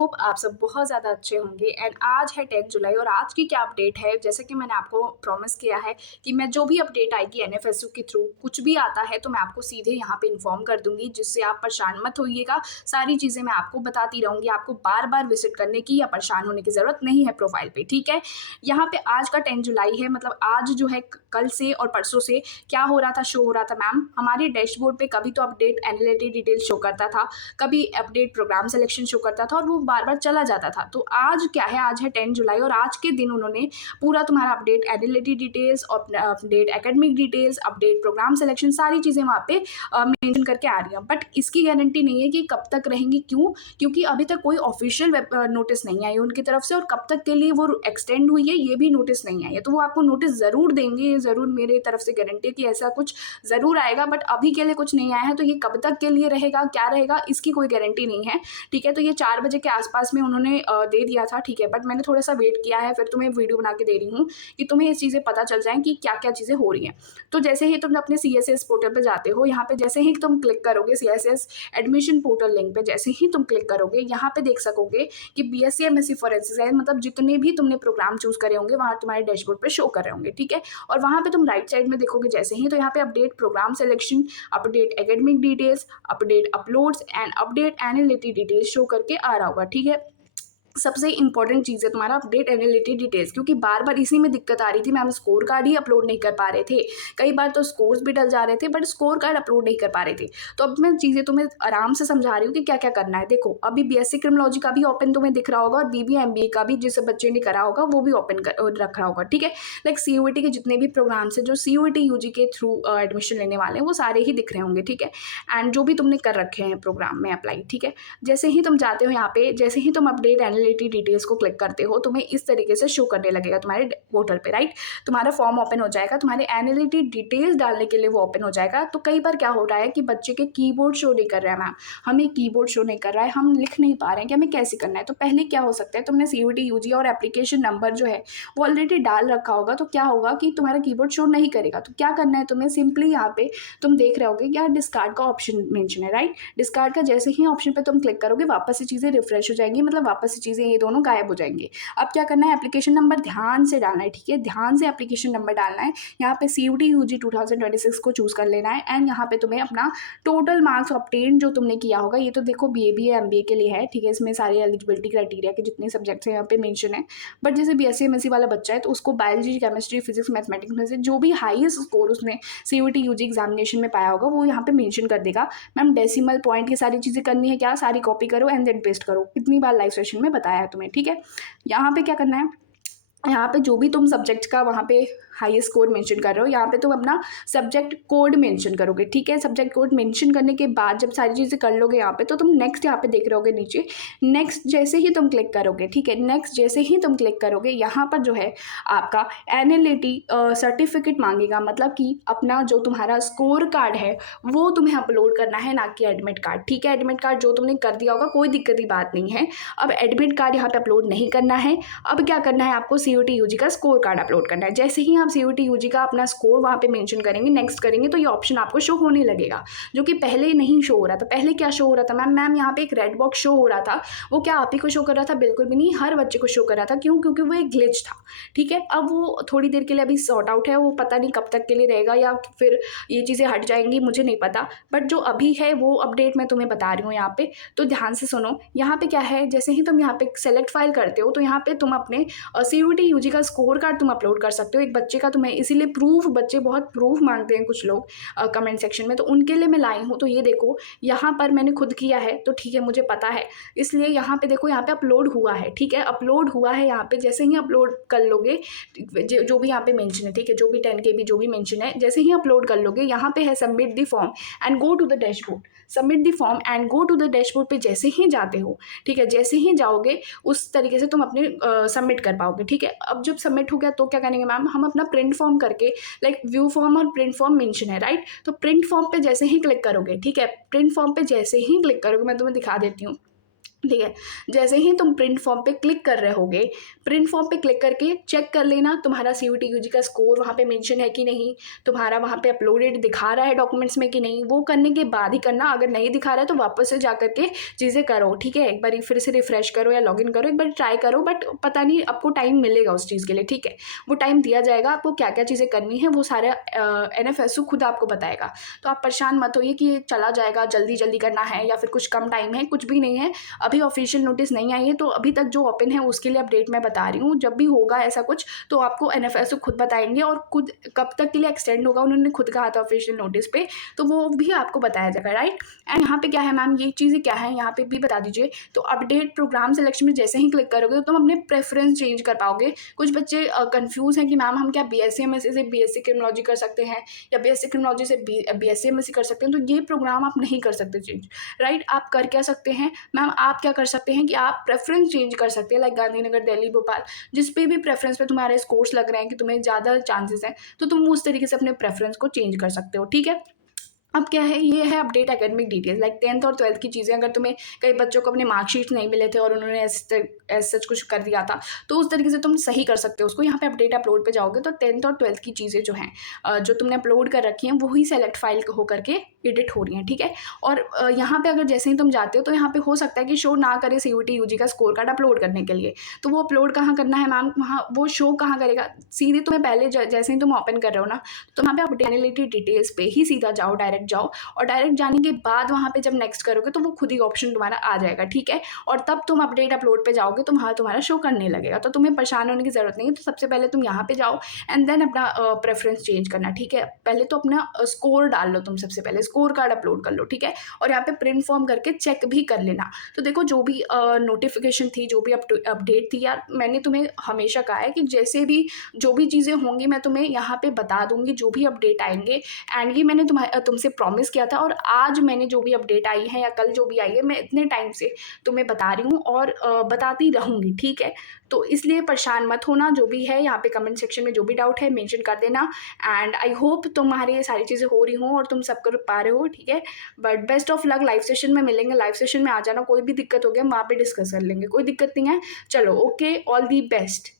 Hope आप सब बहुत ज़्यादा अच्छे होंगे एंड आज है 10 जुलाई और आज की क्या अपडेट है। जैसे कि मैंने आपको प्रॉमिस किया है कि मैं जो भी अपडेट आएगी एनएफएसयू के थ्रू कुछ भी आता है तो मैं आपको सीधे यहाँ पे इन्फॉर्म कर दूंगी, जिससे आप परेशान मत होइएगा। सारी चीज़ें मैं आपको बताती रहूंगी, आपको बार बार विजिट करने की या परेशान होने की ज़रूरत नहीं है प्रोफाइल पे, ठीक है। यहाँ पे आज का 10 जुलाई है, मतलब आज जो है कल से और परसों से क्या हो रहा था, शो हो रहा था मैम हमारे डैशबोर्ड पे। कभी तो अपडेट एनालिटिक डिटेल शो करता था, कभी अपडेट प्रोग्राम सिलेक्शन शो करता था और वो बार बार चला जाता था। तो आज क्या है, आज है 10 जुलाई और आज के दिन उन्होंने पूरा तुम्हारा update analytic details, update academic details, update program selection, सारी चीज़ें वहाँ पे मेंशन करके आ रही हैं। बट इसकी गारंटी नहीं है कि कब तक रहेंगी, क्यों? क्योंकि अभी तक कोई ऑफिशियल नोटिस नहीं आई उनकी तरफ से और कब तक के लिए वो एक्सटेंड हुई है ये भी नोटिस नहीं आई है। तो वो आपको नोटिस ज़रूर देंगे, ये ज़रूर मेरे तरफ से गारंटी कि ऐसा कुछ ज़रूर आएगा। बट अभी के लिए कुछ नहीं आया है, तो ये कब तक के लिए रहेगा, क्या रहेगा, इसकी कोई गारंटी नहीं है, ठीक है। तो ये 4 बजे के आसपास में उन्होंने दे दिया था, ठीक है। बट मैंने थोड़ा सा वेट किया है, फिर तुम्हें वीडियो बना के दे रही हूँ कि तुम्हें ये चीज़ें पता चल जाएँ कि क्या क्या चीज़ें हो रही हैं। तो जैसे ही तुम अपने CSS पोर्टल पे जाते हो, यहाँ पे जैसे ही तुम क्लिक करोगे CSS एडमिशन पोर्टल लिंक पे, जैसे ही तुम क्लिक करोगे यहाँ पे देख सकोगे कि BSc MSc फॉरेंसिक साइंस, मतलब जितने भी तुमने प्रोग्राम चूज करे होंगे वहाँ तुम्हारे डैशबोर्ड पे शो कर रहे होंगे, ठीक है। और वहाँ पे तुम राइट साइड में देखोगे जैसे ही, तो यहाँ पे update program selection, update academic details, update uploads and update analytic details show करके आ रहा होगा, ठीक है। सबसे इंपॉर्टेंट चीज़ है तुम्हारा अपडेट एनालिटिक डिटेल्स, क्योंकि बार बार इसी में दिक्कत आ रही थी मैम, स्कोर कार्ड ही अपलोड नहीं कर पा रहे थे। कई बार तो स्कोर्स भी डल जा रहे थे बट स्कोर कार्ड अपलोड नहीं कर पा रहे थे। तो अब मैं चीज़ें तुम्हें आराम से समझा रही हूँ कि क्या क्या करना है। देखो, अभी BSc क्रिमिनोलॉजी का भी ओपन तुम्हें दिख रहा होगा और BBA MBA का भी जिस बच्चे ने करा होगा वो भी ओपन रख रहा होगा, ठीक है। लाइक CUET के जितने भी प्रोग्राम्स है जो CUET UG के थ्रू एडमिशन लेने वाले हैं वो सारे ही दिख रहे होंगे, ठीक है। एंड जो भी तुमने कर रखे हैं प्रोग्राम में अप्लाई, ठीक है। जैसे ही तुम जाते हो यहाँ पे, जैसे ही तुम अपडेट एनालिटिक डिटेल्स को क्लिक करते हो, तुम्हें इस तरीके से शो करने लगेगा तुम्हारे पोर्टल पे, राइट। तुम्हारा फॉर्म ओपन हो जाएगा, तुम्हारे एनालिटिक डिटेल्स डालने के लिए वो ओपन हो जाएगा। तो कई बार क्या हो रहा है कि बच्चे के कीबोर्ड शो नहीं कर रहा है मैम, हमें कीबोर्ड शो नहीं कर रहा है, हम लिख नहीं पा रहे हैं कि हमें कैसे करना है। तो पहले क्या हो सकता है, तुमने CUET UG और एप्लीकेशन नंबर जो है वो ऑलरेडी डाल रखा होगा, तो क्या होगा कि तुम्हारा कीबोर्ड शो नहीं करेगा। तो क्या करना है तुम्हें, सिंपली यहाँ पे तुम देख रहे होगे यहाँ डिस्कार्ड का ऑप्शन मेंशन है, राइट। डिस्कार्ड का जैसे ही ऑप्शन पे तुम क्लिक करोगे वापस से चीज़ें रिफ्रेश हो जाएंगी, मतलब वापस से चीज़ें ये दोनों गायब हो जाएंगे। अब क्या करना है, एप्लीकेशन नंबर ध्यान से डालना है, ठीक है। ध्यान से एप्लीकेशन नंबर डालना है। यहाँ पे CUET UG 2026 को चूज कर लेना है एंड यहाँ पे तुम्हें अपना टोटल मार्क्स ऑब्टेन जो तुमने किया होगा, ये तो देखो BA MBA के लिए है, ठीक है। इसमें सारे एलिजिबिलिटी क्राइटेरिया के जितने सब्जेक्ट्स हैं यहाँ पे मेंशन है। बट जैसे BSc MSc वाला बच्चा है तो उसको बायोलॉजी, केमिस्ट्री, फिजिक्स, मैथमेटिक्स में से जो भी हाईएस्ट स्कोर उसने CUET UG एग्जामिनेशन में पाया होगा वो यहाँ पे मेंशन कर देगा। मैम डेसिमल पॉइंट, ये सारी चीज़ें करनी है, क्या सारी कॉपी करो एंड देन पेस्ट करो। कितनी बार लाइव सेशन में बताया है तुम्हें, ठीक है। यहाँ पे क्या करना है, यहाँ पे जो भी तुम सब्जेक्ट का वहाँ पे हाईएस्ट स्कोर मेंशन कर रहे हो, यहाँ पे तुम अपना सब्जेक्ट कोड मेंशन करोगे, ठीक है। सब्जेक्ट कोड मेंशन करने के बाद जब सारी चीज़ें कर लोगे यहाँ पे, तो तुम नेक्स्ट यहाँ पे देख रहे होगे नीचे, नेक्स्ट जैसे ही तुम क्लिक करोगे, ठीक है। नेक्स्ट जैसे ही तुम क्लिक करोगे यहाँ पर जो है आपका एनालिटिक सर्टिफिकेट मांगेगा, मतलब कि अपना जो तुम्हारा स्कोर कार्ड है वो तुम्हें अपलोड करना है, ना कि एडमिट कार्ड, ठीक है। एडमिट कार्ड जो तुमने कर दिया होगा कोई दिक्कत की बात नहीं है। अब एडमिट कार्ड यहाँ पे अपलोड नहीं करना है। अब क्या करना है, आपको CUET UG का स्कोर कार्ड अपलोड करना है। जैसे ही आप CUET UG का अपना स्कोर वहाँ पे मेंशन करेंगे, नेक्स्ट करेंगे, तो ये ऑप्शन आपको शो होने लगेगा, जो कि पहले नहीं शो हो रहा था। पहले क्या शो हो रहा था मैम यहाँ पे एक रेड बॉक्स शो हो रहा था, वो क्या आप ही को शो कर रहा था? बिल्कुल भी नहीं, हर बच्चे को शो कर रहा था। क्यों? क्योंकि वो एक ग्लिच था, ठीक है। अब वो थोड़ी देर के लिए अभी सॉर्ट आउट है, वो पता नहीं कब तक के लिए रहेगा या फिर ये चीज़ें हट जाएंगी, मुझे नहीं पता। बट जो अभी है वो अपडेट मैं तुम्हें बता रही हूँ यहाँ पे, तो ध्यान से सुनो। यहाँ पे क्या है, जैसे ही तुम यहाँ पे सेलेक्ट फाइल करते हो तो यहाँ पे तुम अपने CUET UG का स्कोर कार्ड तुम अपलोड कर सकते हो एक बच्चे का। तुम्हें इसीलिए प्रूफ, बच्चे बहुत प्रूफ मांगते हैं कुछ लोग कमेंट सेक्शन में, तो उनके लिए मैं लाई हूँ। तो ये देखो यहाँ पर मैंने खुद किया है, तो ठीक है, मुझे पता है, इसलिए यहाँ पे देखो, यहाँ पे अपलोड हुआ है, ठीक है। अपलोड हुआ है यहाँ पे, जैसे ही अपलोड कर लोगे जो भी यहाँ पे मेंशन है, ठीक है, जो भी 10 KB जो भी मेंशन है, जैसे ही अपलोड कर लोगे यहाँ पे है submit the form and go to the dashboard. Submit the form and go to the dashboard पे जैसे ही जाते हो, ठीक है, जैसे ही जाओगे उस तरीके से तुम अपने सबमिट कर पाओगे, ठीक है। अब जब सबमिट हो गया तो क्या करेंगे मैम, हम अपना प्रिंट फॉर्म करके, लाइक व्यू फॉर्म और प्रिंट फॉर्म मेंशन है, राइट। तो प्रिंट फॉर्म पे जैसे ही क्लिक करोगे, ठीक है, प्रिंट फॉर्म पे जैसे ही क्लिक करोगे, मैं तुम्हें दिखा देती हूँ। ठीक है। जैसे ही तुम प्रिंट फॉर्म पे क्लिक कर रहे होगे, प्रिंट फॉर्म पे क्लिक करके चेक कर लेना तुम्हारा सीयूटी यूजी का स्कोर वहाँ पे मेंशन है कि नहीं, तुम्हारा वहाँ पे अपलोडेड दिखा रहा है डॉक्यूमेंट्स में कि नहीं। वो करने के बाद ही करना, अगर नहीं दिखा रहा है तो वापस से जा करके चीज़ें करो, ठीक है। एक बार फिर से रिफ्रेश करो या लॉगिन करो, एक बार ट्राई करो, बट पता नहीं आपको टाइम मिलेगा उस चीज़ के लिए, ठीक है। वो टाइम दिया जाएगा, आपको क्या क्या चीज़ें करनी है वो सारा NFSU खुद आपको बताएगा। तो आप परेशान मत होइए कि ये चला जाएगा, जल्दी जल्दी करना है या फिर कुछ कम टाइम है, कुछ भी नहीं है। अभी ऑफिशियल नोटिस नहीं आई है, तो अभी तक जो ओपन है उसके लिए अपडेट मैं बता रही हूँ। जब भी होगा ऐसा कुछ तो आपको NFSU खुद बताएंगे, और खुद कब तक के लिए एक्सटेंड होगा उन्होंने खुद कहा था ऑफिशियल नोटिस पे, तो वो भी आपको बताया जाएगा, राइट। एंड यहाँ पे क्या है मैम, ये चीज़ें क्या है यहाँ पे भी बता दीजिए। तो अपडेट प्रोग्राम सिलेक्शन में जैसे ही क्लिक करोगे तो तुम अपने प्रेफरेंस चेंज कर पाओगे। कुछ बच्चे कंफ्यूज हैं कि मैम हम क्या BSc MSc से BSc क्रिमिनोलॉजी कर सकते हैं, या BSc क्रिमिनोलॉजी से BSc MSc कर सकते हैं। तो ये प्रोग्राम आप नहीं कर सकते चेंज, राइट। आप कर क्या सकते हैं मैम, आप क्या कर सकते हैं कि आप प्रेफरेंस चेंज कर सकते हैं, लाइक गांधीनगर, दिल्ली, भोपाल, जिस पे भी प्रेफरेंस पे तुम्हारे स्कोर्स लग रहे हैं कि तुम्हें ज़्यादा चांसेस हैं, तो तुम उस तरीके से अपने प्रेफरेंस को चेंज कर सकते हो, ठीक है। अब क्या है, ये है update academic details, like 10th और 12th की चीज़ें। अगर तुम्हें कई बच्चों को अपने मार्कशीट नहीं मिले थे और उन्होंने ऐसे सच कुछ कर दिया था, तो उस तरीके से तुम सही कर सकते हो उसको। यहाँ पे अपडेट अपलोड पे जाओगे तो 10th और 12th की चीज़ें जो हैं, जो तुमने अपलोड कर रखी हैं, वही सेलेक्ट फाइल हो करके एडिट हो रही हैं, ठीक है। और यहाँ पे अगर जैसे ही तुम जाते हो तो यहाँ पे हो सकता है कि शो ना करे CUT UG का स्कोर कार्ड अपलोड करने के लिए। तो वो अपलोड कहाँ करना है मैम, वहाँ वो शो कहाँ करेगा, सीधे तुम्हें पहले जैसे ही तुम ओपन कर रहे हो ना, तो वहाँ पे अपडेटेबिलिटी डिटेल्स पे ही सीधा जाओ, डायरेक्ट जाओ, और डायरेक्ट जाने के बाद वहाँ पे जब नेक्स्ट करोगे तो वो खुद ही ऑप्शन तुम्हारा आ जाएगा, ठीक है। और तब तुम अपडेट अपलोड पे जाओगे तो वहाँ तुम्हारा शो करने लगेगा, तो तुम्हें परेशान होने की ज़रूरत नहीं है। तो सबसे पहले तुम यहाँ पे जाओ एंड देन अपना प्रेफरेंस चेंज करना, ठीक है। पहले तो अपना स्कोर डाल लो, तुम सबसे पहले स्कोर कार्ड अपलोड कर लो, ठीक है। और यहाँ पे प्रिंट फॉर्म करके चेक भी कर लेना। तो देखो जो भी नोटिफिकेशन थी, जो भी अपडेट थी यार, मैंने तुम्हें हमेशा कहा है कि जैसे भी जो भी चीज़ें होंगी मैं तुम्हें यहाँ पे बता दूंगी, जो भी अपडेट आएंगे। एंड ये मैंने तुमसे प्रॉमिस किया था, और आज मैंने जो भी अपडेट आई है या कल जो भी आई है, मैं इतने टाइम से तुम्हें बता रही हूँ और बताती रहूँगी, ठीक है। तो इसलिए परेशान मत होना, जो भी है यहाँ पे कमेंट सेक्शन में जो भी डाउट है मेंशन कर देना। एंड आई होप तुम्हारी ये सारी चीज़ें हो रही हों और तुम सब कर पा रहे हो, ठीक है। But best of luck, live session में मिलेंगे, लाइव सेशन में आ जाना, कोई भी दिक्कत हो गया हम वहाँ पे डिस्कस कर लेंगे, कोई दिक्कत नहीं है। चलो ओके, ऑल दी बेस्ट।